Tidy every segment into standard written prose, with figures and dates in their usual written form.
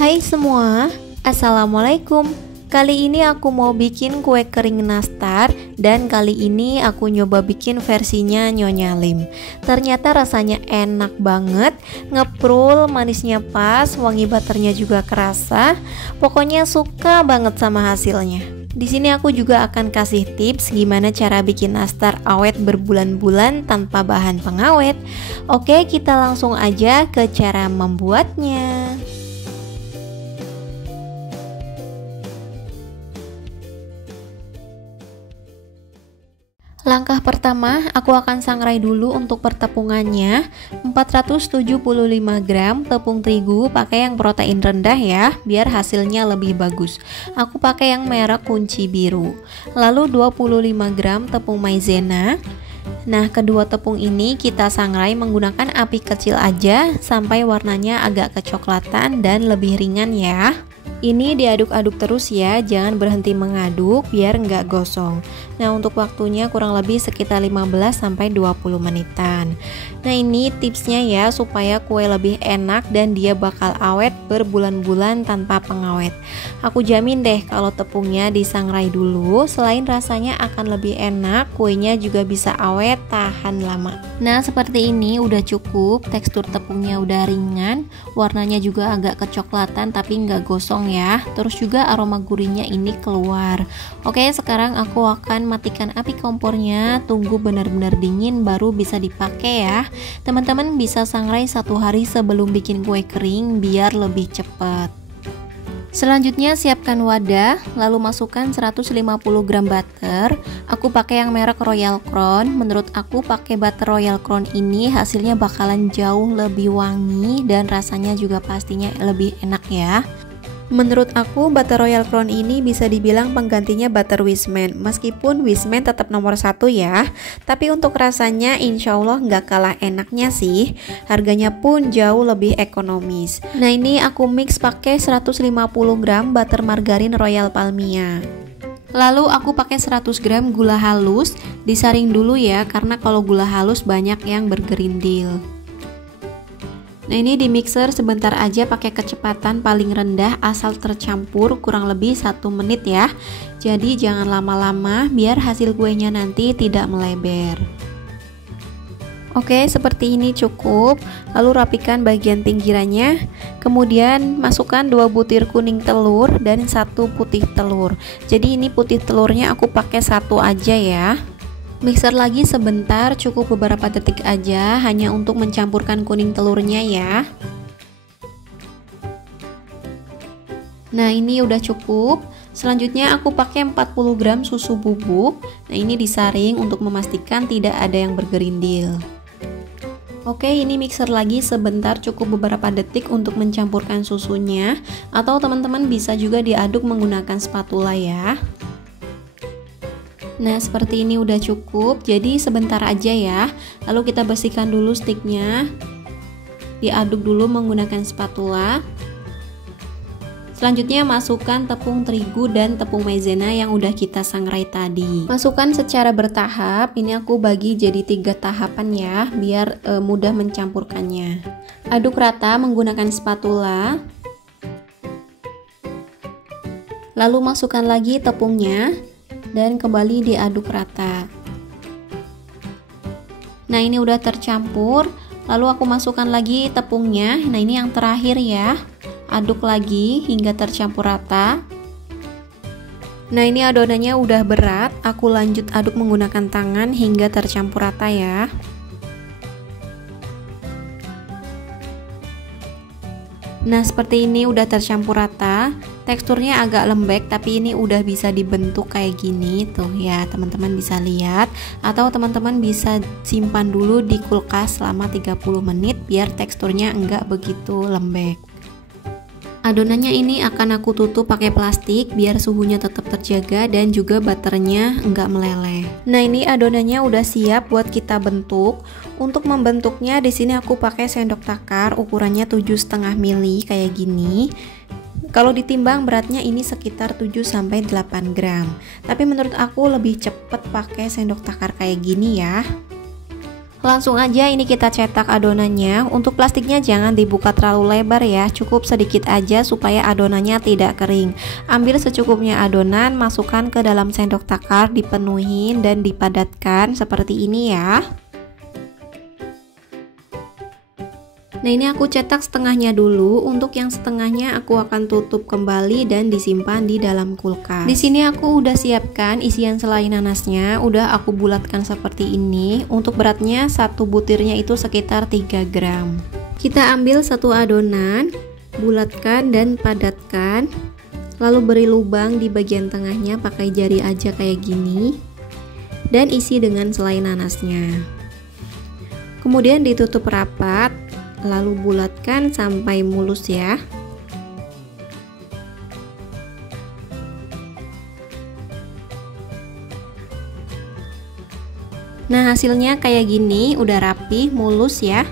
Hai semua, Assalamualaikum. Kali ini aku mau bikin kue kering nastar dan kali ini aku nyoba bikin versinya Nyonya Lim. Ternyata rasanya enak banget, ngeprul, manisnya pas, wangi butternya juga kerasa. Pokoknya suka banget sama hasilnya. Di sini aku juga akan kasih tips gimana cara bikin nastar awet berbulan-bulan tanpa bahan pengawet. Oke, kita langsung aja ke cara membuatnya. Langkah pertama, aku akan sangrai dulu untuk pertepungannya. 475 gram tepung terigu, pakai yang protein rendah ya, biar hasilnya lebih bagus. Aku pakai yang merek kunci biru. Lalu 25 gram tepung maizena. Nah, kedua tepung ini kita sangrai menggunakan api kecil aja sampai warnanya agak kecoklatan dan lebih ringan ya. Ini diaduk-aduk terus ya, jangan berhenti mengaduk biar nggak gosong. Nah, untuk waktunya kurang lebih sekitar 15-20 menitan. Nah, ini tipsnya ya supaya kue lebih enak dan dia bakal awet berbulan-bulan tanpa pengawet. Aku jamin deh kalau tepungnya disangrai dulu, selain rasanya akan lebih enak, kuenya juga bisa awet tahan lama. Nah, seperti ini udah cukup, tekstur tepungnya udah ringan, warnanya juga agak kecoklatan tapi nggak gosong ya. Terus juga aroma gurihnya ini keluar. Oke, sekarang aku akan matikan api kompornya, tunggu benar-benar dingin baru bisa dipakai ya. Teman-teman bisa sangrai 1 hari sebelum bikin kue kering biar lebih cepat. Selanjutnya siapkan wadah, lalu masukkan 150 gram butter. Aku pakai yang merek Royal Crown. Menurut aku pakai butter Royal Crown ini hasilnya bakalan jauh lebih wangi dan rasanya juga pastinya lebih enak ya. Menurut aku butter Royal Crown ini bisa dibilang penggantinya butter Wishman. Meskipun Wishman tetap nomor 1 ya, tapi untuk rasanya insya Allah nggak kalah enaknya sih. Harganya pun jauh lebih ekonomis. Nah, ini aku mix pakai 150 gram butter margarin Royal Palmia. Lalu aku pakai 100 gram gula halus, disaring dulu ya karena kalau gula halus banyak yang bergerindil. Nah, ini di mixer sebentar aja pakai kecepatan paling rendah asal tercampur kurang lebih 1 menit ya. Jadi jangan lama-lama biar hasil kuenya nanti tidak meleber. Oke, seperti ini cukup. Lalu rapikan bagian pinggirannya. Kemudian masukkan 2 butir kuning telur dan 1 putih telur. Jadi ini putih telurnya aku pakai 1 aja ya. Mixer lagi sebentar, cukup beberapa detik aja hanya untuk mencampurkan kuning telurnya ya. Nah, ini udah cukup. Selanjutnya aku pakai 40 gram susu bubuk. Nah, ini disaring untuk memastikan tidak ada yang bergerindil. Oke, ini mixer lagi sebentar, cukup beberapa detik untuk mencampurkan susunya, atau teman-teman bisa juga diaduk menggunakan spatula ya. Nah, seperti ini udah cukup, jadi sebentar aja ya. Lalu kita bersihkan dulu sticknya, diaduk dulu menggunakan spatula. Selanjutnya masukkan tepung terigu dan tepung maizena yang udah kita sangrai tadi. Masukkan secara bertahap, ini aku bagi jadi 3 tahapan ya, biar mudah mencampurkannya. Aduk rata menggunakan spatula. Lalu masukkan lagi tepungnya dan kembali diaduk rata. Nah, ini udah tercampur. Lalu aku masukkan lagi tepungnya. Nah, ini yang terakhir ya. Aduk lagi hingga tercampur rata. Nah, ini adonannya udah berat. Aku lanjut aduk menggunakan tangan hingga tercampur rata ya. Nah, seperti ini udah tercampur rata. Teksturnya agak lembek tapi ini udah bisa dibentuk kayak gini tuh ya, teman-teman bisa lihat, atau teman-teman bisa simpan dulu di kulkas selama 30 menit biar teksturnya enggak begitu lembek. Adonannya ini akan aku tutup pakai plastik biar suhunya tetap terjaga dan juga butternya enggak meleleh. Nah, ini adonannya udah siap buat kita bentuk. Untuk membentuknya di sini aku pakai sendok takar ukurannya 7,5 mili kayak gini. Kalau ditimbang beratnya ini sekitar 7-8 gram. Tapi menurut aku lebih cepet pakai sendok takar kayak gini ya. Langsung aja ini kita cetak adonannya. Untuk plastiknya jangan dibuka terlalu lebar ya, cukup sedikit aja supaya adonannya tidak kering. Ambil secukupnya adonan, masukkan ke dalam sendok takar, dipenuhin dan dipadatkan seperti ini ya. Nah, ini aku cetak setengahnya dulu. Untuk yang setengahnya aku akan tutup kembali dan disimpan di dalam kulkas. Di sini aku udah siapkan isian selai nanasnya, udah aku bulatkan seperti ini. Untuk beratnya satu butirnya itu sekitar 3 gram. Kita ambil satu adonan, bulatkan dan padatkan. Lalu beri lubang di bagian tengahnya pakai jari aja kayak gini. Dan isi dengan selai nanasnya. Kemudian ditutup rapat. Lalu bulatkan sampai mulus ya. Nah, hasilnya kayak gini, udah rapi, mulus ya.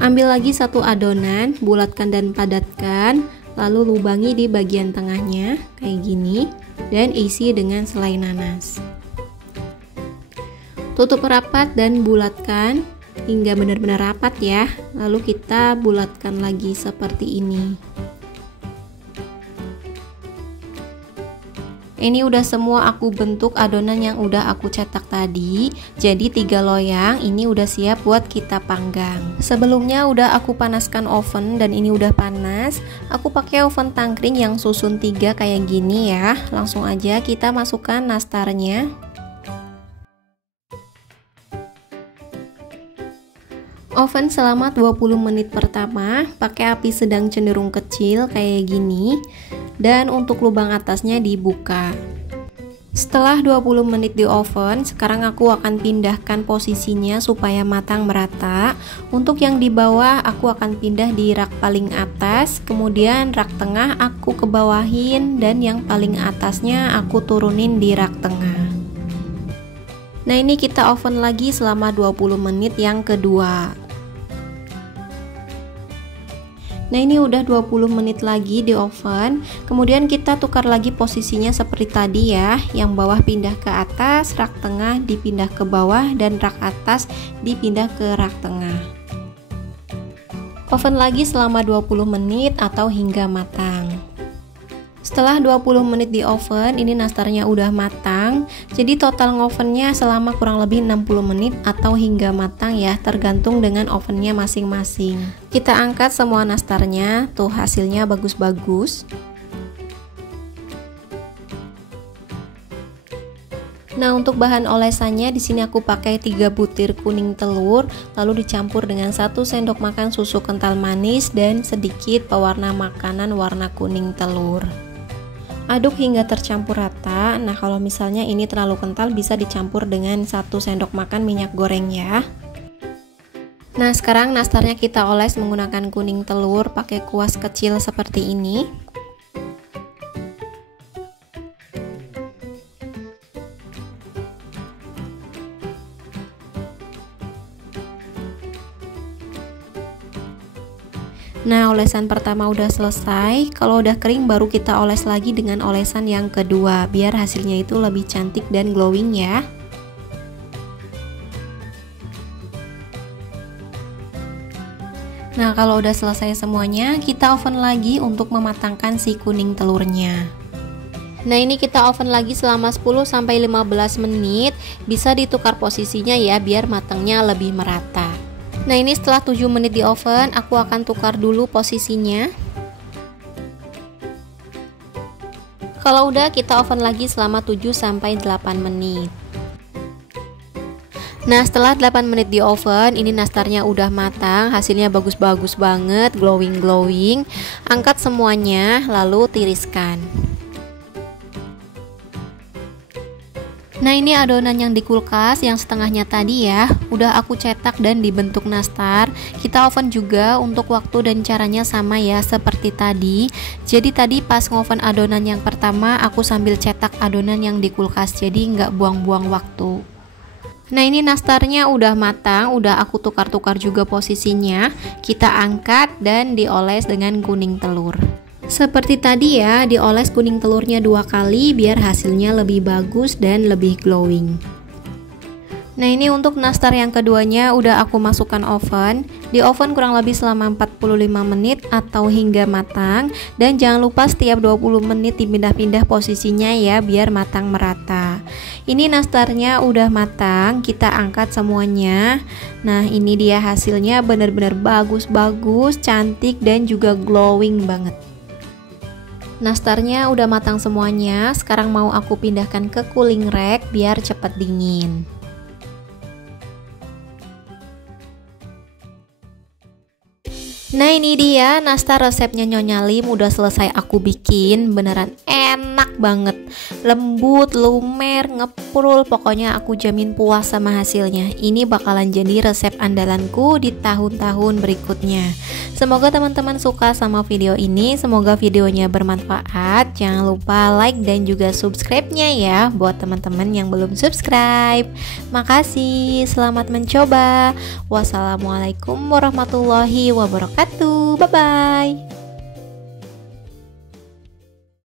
Ambil lagi satu adonan, bulatkan dan padatkan, lalu lubangi di bagian tengahnya kayak gini dan isi dengan selai nanas. Tutup rapat dan bulatkan hingga benar-benar rapat ya. Lalu kita bulatkan lagi seperti ini. Ini udah semua aku bentuk adonan yang udah aku cetak tadi. Jadi 3 loyang ini udah siap buat kita panggang. Sebelumnya udah aku panaskan oven dan ini udah panas. Aku pakai oven tangkring yang susun 3 kayak gini ya. Langsung aja kita masukkan nastarnya. Oven selama 20 menit pertama, pakai api sedang cenderung kecil kayak gini. Dan untuk lubang atasnya dibuka. Setelah 20 menit di oven, sekarang aku akan pindahkan posisinya supaya matang merata. Untuk yang di bawah aku akan pindah di rak paling atas, kemudian rak tengah aku kebawahin dan yang paling atasnya aku turunin di rak tengah. Nah, ini kita oven lagi selama 20 menit yang kedua. Nah, ini udah 20 menit lagi di oven. Kemudian kita tukar lagi posisinya seperti tadi ya. Yang bawah pindah ke atas, rak tengah dipindah ke bawah, dan rak atas dipindah ke rak tengah. Oven lagi selama 20 menit atau hingga matang. Setelah 20 menit di oven, ini nastarnya udah matang. Jadi total ngovennya selama kurang lebih 60 menit atau hingga matang ya, tergantung dengan ovennya masing-masing. Kita angkat semua nastarnya, tuh hasilnya bagus-bagus. Nah, untuk bahan olesannya di sini aku pakai 3 butir kuning telur, lalu dicampur dengan 1 sendok makan susu kental manis dan sedikit pewarna makanan warna kuning telur. Aduk hingga tercampur rata. Nah, kalau misalnya ini terlalu kental bisa dicampur dengan 1 sendok makan minyak goreng ya. Nah, sekarang nastarnya kita oles menggunakan kuning telur pakai kuas kecil seperti ini. Nah, olesan pertama udah selesai. Kalau udah kering baru kita oles lagi dengan olesan yang kedua, biar hasilnya itu lebih cantik dan glowing ya. Nah, kalau udah selesai semuanya, kita oven lagi untuk mematangkan si kuning telurnya. Nah, ini kita oven lagi selama 10-15 menit. Bisa ditukar posisinya ya biar matangnya lebih merata. Nah, ini setelah 7 menit di oven, aku akan tukar dulu posisinya. Kalau udah, kita oven lagi selama 7-8 menit. Nah, setelah 8 menit di oven, ini nastarnya udah matang, hasilnya bagus-bagus banget, glowing-glowing. Angkat semuanya, lalu tiriskan. Nah, ini adonan yang di kulkas yang setengahnya tadi ya, udah aku cetak dan dibentuk nastar. Kita oven juga, untuk waktu dan caranya sama ya seperti tadi. Jadi tadi pas ngoven adonan yang pertama, aku sambil cetak adonan yang di kulkas, jadi nggak buang-buang waktu. Nah, ini nastarnya udah matang, udah aku tukar-tukar juga posisinya. Kita angkat dan dioles dengan kuning telur. Seperti tadi ya, dioles kuning telurnya 2 kali biar hasilnya lebih bagus dan lebih glowing. Nah, ini untuk nastar yang keduanya udah aku masukkan oven. Di oven kurang lebih selama 45 menit atau hingga matang. Dan jangan lupa setiap 20 menit dipindah-pindah posisinya ya, biar matang merata. Ini nastarnya udah matang, kita angkat semuanya. Nah, ini dia hasilnya, bener-bener bagus-bagus, cantik dan juga glowing banget. Nastarnya udah matang semuanya. Sekarang mau aku pindahkan ke cooling rack biar cepat dingin. Nah, ini dia nastar resepnya Nyonya Lim udah selesai aku bikin. Beneran enak banget, lembut, lumer, ngeprul. Pokoknya aku jamin puas sama hasilnya. Ini bakalan jadi resep andalanku di tahun-tahun berikutnya. Semoga teman-teman suka sama video ini. Semoga videonya bermanfaat. Jangan lupa like dan juga subscribe-nya ya buat teman-teman yang belum subscribe. Makasih, selamat mencoba. Wassalamualaikum warahmatullahi wabarakatuh. Bye-bye.